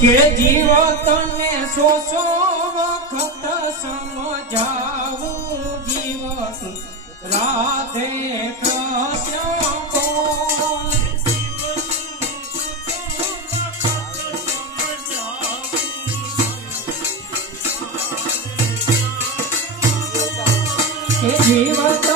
કે જીવ તને સો સો વખત સમજાવું જીવત. રાધે કૃષ્ણ કોણ જીવત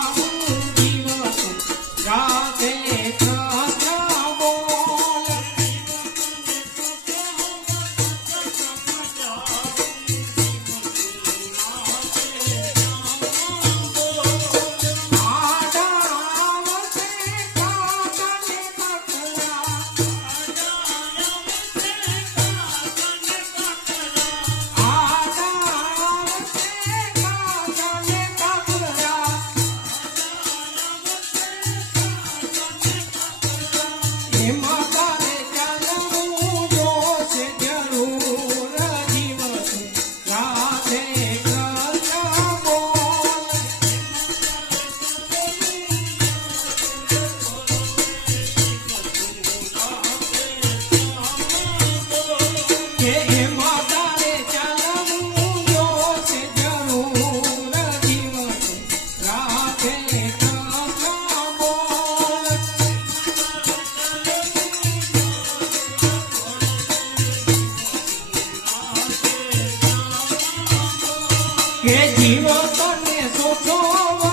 એમાં હે જીવો તને શોધો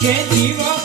કે જીવા